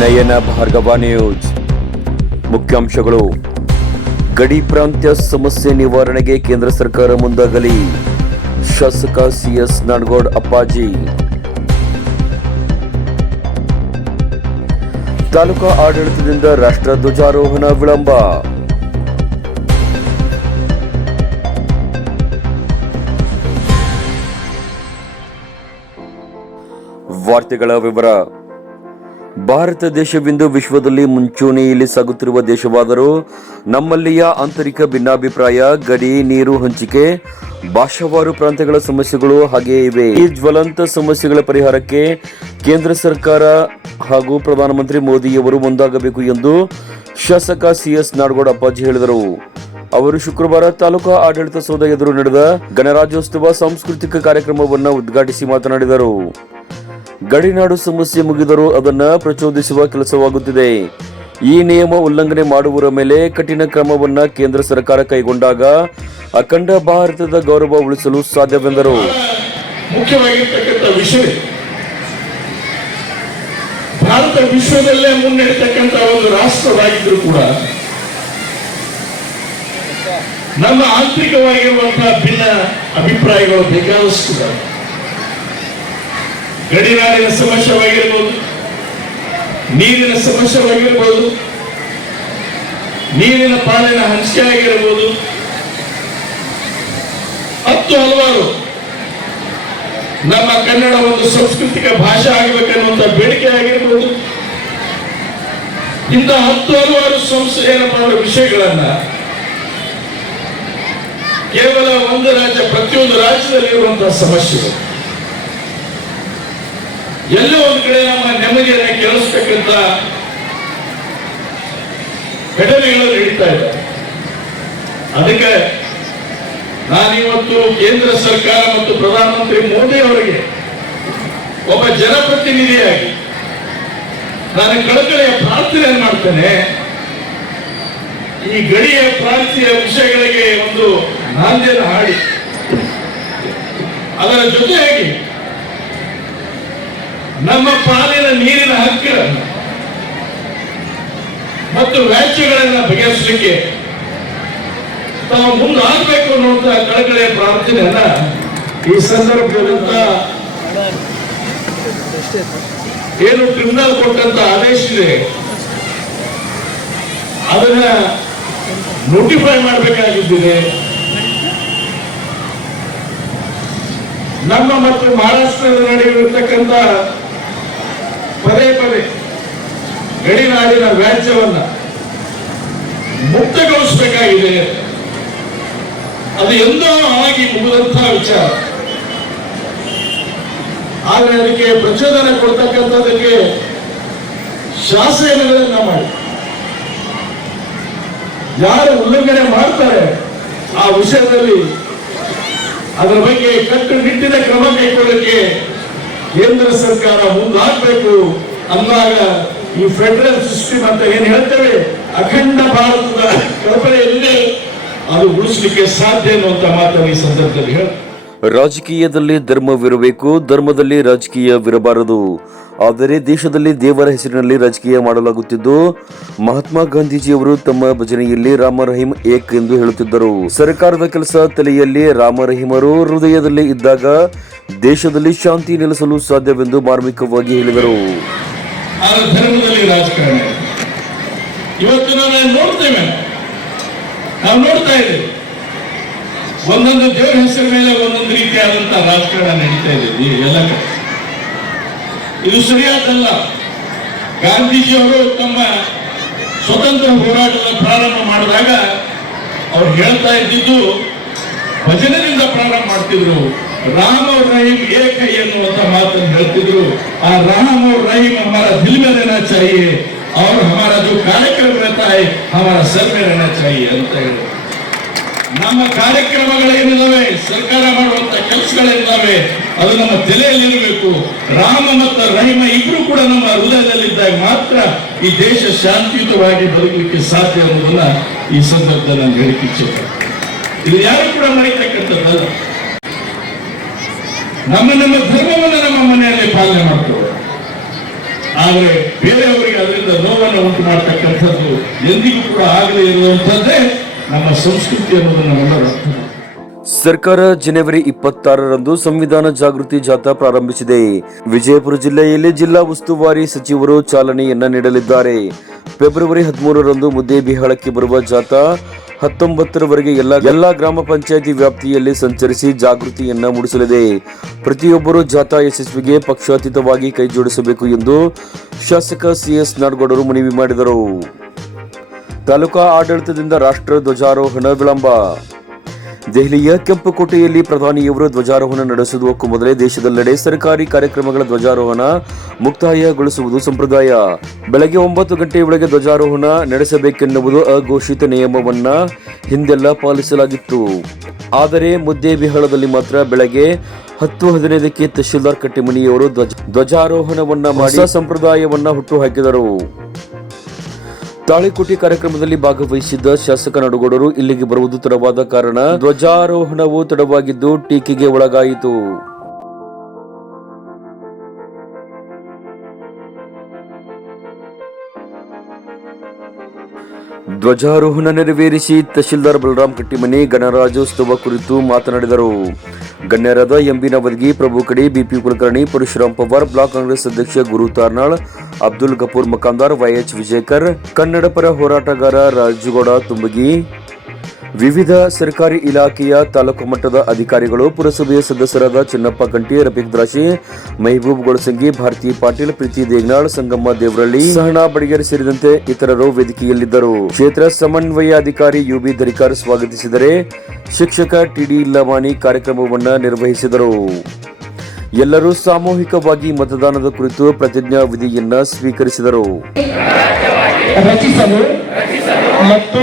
ನಯನ Bhargava news ಮುಖ್ಯಾಂಶಗಳು. ಗಡಿ ಪ್ರಾಂತ್ಯ ಸಮಸ್ಯೆ ನಿವಾರಣೆಗೆ ಕೇಂದ್ರ ಸರ್ಕಾರ ಮುಂದಾಗಲಿ. ಶಾಸಕ ಸಿಎಸ್ ನಾಡಗೌಡ್ ಅಪ್ಪಾಜಿ. ತಾಲೂಕಾ ಆಡಳಿತದಿಂದ ರಾಷ್ಟ್ರ ಧ್ವಜಾರೋಹಣ ವಿಳಂಬ. ವಾರ್ತೆಗಳ ವಿವರ. ಭಾರತ ದೇಶವೆಂದು ವಿಶ್ವದಲ್ಲಿ ಮುಂಚೂಣಿಯಲ್ಲಿ ಸಾಗುತ್ತಿರುವ ದೇಶವಾದರೂ ನಮ್ಮಲ್ಲಿಯ ಆಂತರಿಕ ಭಿನ್ನಾಭಿಪ್ರಾಯ, ಗಡಿ, ನೀರು ಹಂಚಿಕೆ, ಭಾಷಾವಾರು ಪ್ರಾಂತ್ಯಗಳ ಸಮಸ್ಯೆಗಳು ಹಾಗೆಯೇ ಇವೆ. ಈ ಜ್ವಲಂತ ಸಮಸ್ಯೆಗಳ ಪರಿಹಾರಕ್ಕೆ ಕೇಂದ್ರ ಸರ್ಕಾರ ಹಾಗೂ ಪ್ರಧಾನಮಂತ್ರಿ ಮೋದಿಯವರು ಮುಂದಾಗಬೇಕು ಎಂದು ಶಾಸಕ ಸಿಎಸ್ ನಾಡಗೌಡ ಅಪ್ಪಾಜಿ ಹೇಳಿದರು. ಅವರು ಶುಕ್ರವಾರ ತಾಲೂಕಾ ಆಡಳಿತ ಸೌಧ ಎದುರು ನಡೆದ ಗಣರಾಜ್ಯೋತ್ಸವ ಸಾಂಸ್ಕೃತಿಕ ಕಾರ್ಯಕ್ರಮವನ್ನು ಉದ್ಘಾಟಿಸಿ ಮಾತನಾಡಿದರು. ಗಡಿನಾಡು ಸಮಸ್ಯೆ ಮುಗಿದರೂ ಅದನ್ನು ಪ್ರಚೋದಿಸುವ ಕೆಲಸವಾಗುತ್ತಿದೆ ಈ ನಿಯಮ ಉಲ್ಲಂಘನೆ ಮಾಡುವರ ಮೇಲೆ ಕಠಿಣ ಕ್ರಮವನ್ನು ಕೇಂದ್ರ ಸರ್ಕಾರ ಕೈಗೊಂಡಾಗ ಅಖಂಡ ಭಾರತದ ಗೌರವ ಉಳಿಸಲು ಸಾಧ್ಯವೆಂದರು ಮುಖ್ಯವಾಗಿರ್ತಕ್ಕಂಥ ವಿಷಯ, ಭಾರತ ವಿಶ್ವದಲ್ಲೇ ಮುನ್ನಡೆತಕ್ಕಂಥ ಒಂದು ರಾಷ್ಟ್ರವಾಗಿದ್ರು ಕೂಡ ನಮ್ಮ ಆಂತರಿಕವಾಗಿರುವಂತಹ ಭಿನ್ನ ಅಭಿಪ್ರಾಯಗಳು ಬೇಕಾದಷ್ಟು. ಗಡಿನಾಡಿನ ಸಮಸ್ಯೆವಾಗಿರ್ಬೋದು, ನೀರಿನ ಸಮಸ್ಯೆವಾಗಿರ್ಬೋದು, ನೀರಿನ ಪಾಲಿನ ಹಂಚಿಕೆ ಆಗಿರ್ಬೋದು ಹತ್ತು ಹಲವಾರು ನಮ್ಮ ಕನ್ನಡ ಒಂದು ಸಾಂಸ್ಕೃತಿಕ ಭಾಷೆ ಆಗಬೇಕನ್ನುವಂತ ಬೇಡಿಕೆ ಆಗಿರ್ಬೋದು ಇಂಥ ಹತ್ತು ಹಲವಾರು ಸಂಸ್ಥೆ ಏನಪ್ಪ ಅಂದ್ರೆ ವಿಷಯಗಳನ್ನ ಕೇವಲ ಒಂದು ರಾಜ್ಯ, ಪ್ರತಿಯೊಂದು ರಾಜ್ಯದಲ್ಲಿ ಇರುವಂತಹ ಸಮಸ್ಯೆಗಳು. ಎಲ್ಲೋ ಒಂದು ಕಡೆ ನಮ್ಮ ನೆಮ್ಮದಿಯನ್ನು ಕೇಳಿಸ್ಬೇಕಂತ ಘಟನೆಗಳು ನಡೀತಾ ಇದೆ. ಅದಕ್ಕೆ ನಾನಿವತ್ತು ಕೇಂದ್ರ ಸರ್ಕಾರ ಮತ್ತು ಪ್ರಧಾನಮಂತ್ರಿ ಮೋದಿ ಅವರಿಗೆ ಒಬ್ಬ ಜನಪ್ರತಿನಿಧಿಯಾಗಿ ನಾನು ಕಳಕಳಿಯ ಪ್ರಾರ್ಥನೆ ಮಾಡ್ತೇನೆ. ಈ ಗಡಿಯ ಪ್ರಾಂತೀಯ ವಿಷಯಗಳಿಗೆ ಒಂದು ನಾಂದಿಯನ್ನು ಹಾಡಿ. ಅದರ ಜೊತೆಯಾಗಿ ನಮ್ಮ ಪಾಲಿನ ನೀರಿನ ಹಕ್ಕಿರ ಮತ್ತು ವ್ಯಾಜ್ಯಗಳನ್ನು ಬಗೆಹರಿಸಲಿಕ್ಕೆ ತಾವು ಮುಂದಾಗಬೇಕು ಅನ್ನುವಂತ ಕಳಕಳಿಯ ಪ್ರಾರ್ಥನೆಯನ್ನ ಈ ಸಂದರ್ಭದಂತ ಏನು ಟ್ರಿಬ್ಯುನಲ್ ಕೊಟ್ಟಂತ ಆದೇಶ ಇದೆ, ಅದನ್ನ ನೋಟಿಫೈ ಮಾಡಬೇಕಾಗಿದ್ದೇನೆ ನಮ್ಮ ಮತ್ತು ಮಹಾರಾಷ್ಟ್ರದ ನಡುವೆ ಪದೇ ಪದೇ ಗಡಿನಾಡಿನ ವ್ಯಾಜ್ಯವನ್ನ ಮುಕ್ತಗೊಳಿಸಬೇಕಾಗಿದೆ. ಅದು ಎಂದೋ ಆಗಿ ಮುಗಿದಂತಹ ವಿಚಾರ. ಆದರೆ ಅದಕ್ಕೆ ಪ್ರಚೋದನೆ ಕೊಡ್ತಕ್ಕಂಥದಕ್ಕೆ ಶಾಸನಗಳನ್ನ ಮಾಡಿ. ಯಾರು ಉಲ್ಲಂಘನೆ ಮಾಡ್ತಾರೆ ಆ ವಿಷಯದಲ್ಲಿ ಅದರ ಬಗ್ಗೆ ಕಟ್ಟುನಿಟ್ಟಿನ ಕ್ರಮ ಕೇಂದ್ರ ಸರ್ಕಾರ ಮುಂದಾಗಬೇಕು ಅಂದಾಗ ಈ ಫೆಡರಲ್ ಸಿಸ್ಟಮ್ ಅಂತ ಏನ್ ಹೇಳ್ತೇವೆ? ಅಖಂಡ ಭಾರತದ ಕಲ್ಪನೆಯಲ್ಲಿ ಅದು ಉಳಿಸಲಿಕ್ಕೆ ಸಾಧ್ಯ ಅನ್ನುವಂತ ಮಾತನ್ನು ಈ ಸಂದರ್ಭದಲ್ಲಿ ಹೇಳ ರಾಜಕೀಯದಲ್ಲಿ ಧರ್ಮವಿರಬೇಕು, ಧರ್ಮದಲ್ಲಿ ರಾಜಕೀಯವಿರಬಾರದು. ಆದರೆ ದೇಶದಲ್ಲಿ ದೇವರ ಹೆಸರಿನಲ್ಲಿ ರಾಜಕೀಯ ಮಾಡಲಾಗುತ್ತಿದ್ದು, ಮಹಾತ್ಮ ಗಾಂಧೀಜಿಯವರು ತಮ್ಮ ಭಜನೆಯಲ್ಲಿ ರಾಮ ರಹೀಂ ಏಕ್ ಎಂದು ಹೇಳುತ್ತಿದ್ದರು. ಸರ್ಕಾರದ ಕೆಲಸ ತಲೆಯಲ್ಲಿ ರಾಮ ರಹೀಮರು ಹೃದಯದಲ್ಲಿ ಇದ್ದಾಗ ದೇಶದಲ್ಲಿ ಶಾಂತಿ ನೆಲೆಸಲು ಸಾಧ್ಯವೆಂದು ಮಾರ್ಮಿಕವಾಗಿ ಹೇಳಿದರು. ಒಂದೊಂದು ದೇವರ ಹೆಸರ ಮೇಲೆ ಒಂದೊಂದು ರೀತಿಯಾದಂತಹ ರಾಜಕಾರಣ ನಡೀತಾ ಇದೆ. ಎಲ್ಲ ಕಡೆ. ಇದು ಸರಿಯಾದಲ್ಲ ಗಾಂಧೀಜಿಯವರು ತಮ್ಮ ಸ್ವತಂತ್ರ ಹೋರಾಟದ ಪ್ರಾರಂಭ ಮಾಡಿದಾಗ ಅವ್ರು ಹೇಳ್ತಾ ಇದ್ದಿದ್ದು ಭಜನೆಯಿಂದ ಪ್ರಾರಂಭ ಮಾಡ್ತಿದ್ರು ರಾಮ और रहीम एक है ಎನ್ನುವಂತ ಮಾತನ್ನು ಹೇಳ್ತಿದ್ರು ಆ राम और रहीम हमारा दिल में रहना चाहिए और हमारा जो कार्यक्रम रहता है हमारा सर में रहना चाहिए ಅಂತ ಹೇಳಿದ್ರು ನಮ್ಮ ಕಾರ್ಯಕ್ರಮಗಳೇನಿದಾವೆ ಸರ್ಕಾರ ಮಾಡುವಂತ ಕೆಲಸಗಳೇನಿದಾವೆ ಅದು ನಮ್ಮ ತಲೆಯಲ್ಲಿ ಇರಬೇಕು. ರಾಮ ಮತ್ತು ರಹಿಮ ಇಬ್ರು ಕೂಡ ನಮ್ಮ ಹೃದಯದಲ್ಲಿದ್ದಾಗ ಮಾತ್ರ ಈ ದೇಶ ಶಾಂತಿಯುತವಾಗಿ ಬದುಕಲಿಕ್ಕೆ ಸಾಧ್ಯ ಅನ್ನೋದನ್ನ ಈ ಸಂದರ್ಭದಲ್ಲಿ ನಾನು ಹೇಳಿಕೆ ಇದು ಯಾರು ಕೂಡ ನಡೀತಕ್ಕಂಥದ್ದಲ್ಲ ನಮ್ಮ ನಮ್ಮ ಧರ್ಮವನ್ನು ನಮ್ಮ ಮನೆಯಲ್ಲಿ ಪಾಲನೆ ಮಾಡ್ತೇವೆ. ಆದರೆ ಬೇರೆಯವರಿಗೆ ಅದರಿಂದ ನೋವನ್ನು ಉಂಟು ಮಾಡ್ತಕ್ಕಂಥದ್ದು ಎಂದಿಗೂ ಕೂಡ ಆಗದೇ ಇರುವಂಥದ್ದೇ ನಮ್ಮ ಸಂಸ್ಕೃತಿ ಅನ್ನೋದನ್ನು. ಸರ್ಕಾರ ಜನವರಿ ಇಪ್ಪತ್ತಾರರಂದು ಸಂವಿಧಾನ ಜಾಗೃತಿ ಜಾಥಾ ಪ್ರಾರಂಭಿಸಿದೆ. ವಿಜಯಪುರ ಜಿಲ್ಲೆಯಲ್ಲಿ ಜಿಲ್ಲಾ ಉಸ್ತುವಾರಿ ಸಚಿವರು ಚಾಲನೆಯನ್ನ ನೀಡಲಿದ್ದಾರೆ. ಫೆಬ್ರವರಿ ಹದಿಮೂರರಂದು ಮುದ್ದೇಬಿಹಾಳಕ್ಕೆ ಬರುವ ಜಾಥಾ ಹತ್ತೊಂಬತ್ತರವರೆಗೆ ಎಲ್ಲ ಎಲ್ಲಾ ಗ್ರಾಮ ಪಂಚಾಯಿತಿ ವ್ಯಾಪ್ತಿಯಲ್ಲಿ ಸಂಚರಿಸಿ ಜಾಗೃತಿಯನ್ನ ಮೂಡಿಸಲಿದೆ. ಪ್ರತಿಯೊಬ್ಬರೂ ಜಾಥಾ ಯಶಸ್ವಿಗೆ ಪಕ್ಷಾತೀತವಾಗಿ ಕೈಜೋಡಿಸಬೇಕು ಎಂದು ಶಾಸಕ ಸಿಎಸ್ ನಾಡಗೌಡರು ಮನವಿ ಮಾಡಿದರು. ತಾಲೂಕಾ ಆಡಳಿತದಿಂದ ರಾಷ್ಟ್ರ ಧ್ವಜಾರೋಹಣ ವಿಳಂಬ. ದೆಹಲಿಯ ಕೆಂಪುಕೋಟೆಯಲ್ಲಿ ಪ್ರಧಾನಿಯವರು ಧ್ವಜಾರೋಹಣ ನಡೆಸುವುದಕ್ಕೂ ಮೊದಲೇ ದೇಶದೆಲ್ಲೆಡೆ ಸರ್ಕಾರಿ ಕಾರ್ಯಕ್ರಮಗಳ ಧ್ವಜಾರೋಹಣ ಮುಕ್ತಾಯಗೊಳಿಸುವುದು ಸಂಪ್ರದಾಯ. ಬೆಳಗ್ಗೆ ಒಂಬತ್ತು ಗಂಟೆಯೊಳಗೆ ಧ್ವಜಾರೋಹಣ ನಡೆಸಬೇಕೆನ್ನುವುದು ಅಘೋಷಿತ ನಿಯಮವನ್ನ ಹಿಂದೆಲ್ಲ ಪಾಲಿಸಲಾಗಿತ್ತು. ಆದರೆ ಮುದ್ದೇಬಿಹಾಳದಲ್ಲಿ ಮಾತ್ರ ಬೆಳಗ್ಗೆ ಹತ್ತು ಹದಿನೈದಕ್ಕೆ ತಹಶೀಲ್ದಾರ್ ಕಟ್ಟಿಮನಿಯವರು ಧ್ವಜ ಧ್ವಜಾರೋಹಣವನ್ನ ಮಾಡಿ ಸಂಪ್ರದಾಯವನ್ನು ಹುಟ್ಟು ಹುಟ್ಟುಹಾಕಿದರು ತಾಳಿಕೋಟಿ ಕಾರ್ಯಕ್ರಮದಲ್ಲಿ ಭಾಗವಹಿಸಿದ್ದ ಶಾಸಕ ನಡುಗೌಡರು ಇಲ್ಲಿಗೆ ಬರುವುದು ತಡವಾದ ಕಾರಣ ಧ್ವಜಾರೋಹಣವು ತಡವಾಗಿದ್ದು ಟೀಕೆಗೆ ಒಳಗಾಯಿತು. ಧ್ವಜಾರೋಹಣ ನೆರವೇರಿಸಿ ತಹಶೀಲ್ದಾರ್ ಬಲರಾಮ್ ಕಟ್ಟಿಮನಿ ಗಣರಾಜ್ಯೋತ್ಸವ ಕುರಿತು ಮಾತನಾಡಿದರು. ಗಣ್ಯರಾದ ಎಂಬಿ ನವದಗಿ ಪ್ರಭು ಕಡಿ B P Kulkarni Parashuram Pawar, block Congress ಅಧ್ಯಕ್ಷ ಗುರು ತಾರ್ನಾಳ್, ಅಬ್ದುಲ್ ಗಫೂರ್ ಮಕಾಂದಾರ್ ವೈಎಚ್ ವಿಜಯಕರ್ ಕನ್ನಡ ಪರ ಹೋರಾಟಗಾರ ರಾಜುಗೌಡ ತುಂಬಗಿ ವಿವಿಧ ಸರ್ಕಾರಿ ಇಲಾಖೆಯ ತಾಲೂಕು ಮಟ್ಟದ ಅಧಿಕಾರಿಗಳು ಪುರಸಭೆಯ ಸದಸ್ಯರಾದ ಚಿನ್ನಪ್ಪ ಕಂಟಿ ರಫೀಕ್ ದ್ರಾಶಿ, ಮೆಹಬೂಬ್ ಗೊಳಸಂಗಿ, ಭಾರತಿ ಪಾಟೀಲ್, ಪ್ರೀತಿ ದೇಗ್ನಾಳ್, ಸಂಗಮ್ಮ ದೇವರಳ್ಳಿ, ಸಹನಾ ಬಡಿಗೇರಿ ಸೇರಿದಂತೆ ಇತರರು ವೇದಿಕೆಯಲ್ಲಿದ್ದರು. ಕ್ಷೇತ್ರ ಸಮನ್ವಯ ಅಧಿಕಾರಿ ಯುಬಿ ದರಿಕಾರ್ ಸ್ವಾಗತಿಸಿದರೆ ಶಿಕ್ಷಕ ಟಿಡಿ ಲವಾಣಿ ಕಾರ್ಯಕ್ರಮವನ್ನು ನಿರ್ವಹಿಸಿದರು. ಎಲ್ಲರೂ ಸಾಮೂಹಿಕವಾಗಿ ಮತದಾನದ ಕುರಿತು ಪ್ರತಿಜ್ಞಾ ವಿಧಿಯನ್ನ ಸ್ವೀಕರಿಸಿದರು. ಮತ್ತು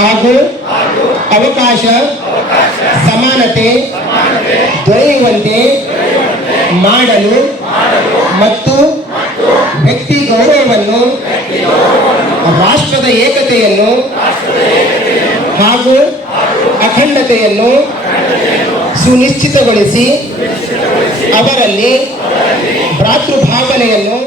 ಹಾಗೂ ಅವಕಾಶ ಸಮಾನತೆ ದೊರೆಯುವಂತೆ ಮಾಡಲು ಮತ್ತು ವ್ಯಕ್ತಿ ಗೌರವವನ್ನು ರಾಷ್ಟ್ರದ ಏಕತೆಯನ್ನು ಹಾಗೂ ಅಖಂಡತೆಯನ್ನು ಸುನಿಶ್ಚಿತಗೊಳಿಸಿ ಅವರಲ್ಲಿ ಭ್ರಾತೃಭಾವನೆಯನ್ನು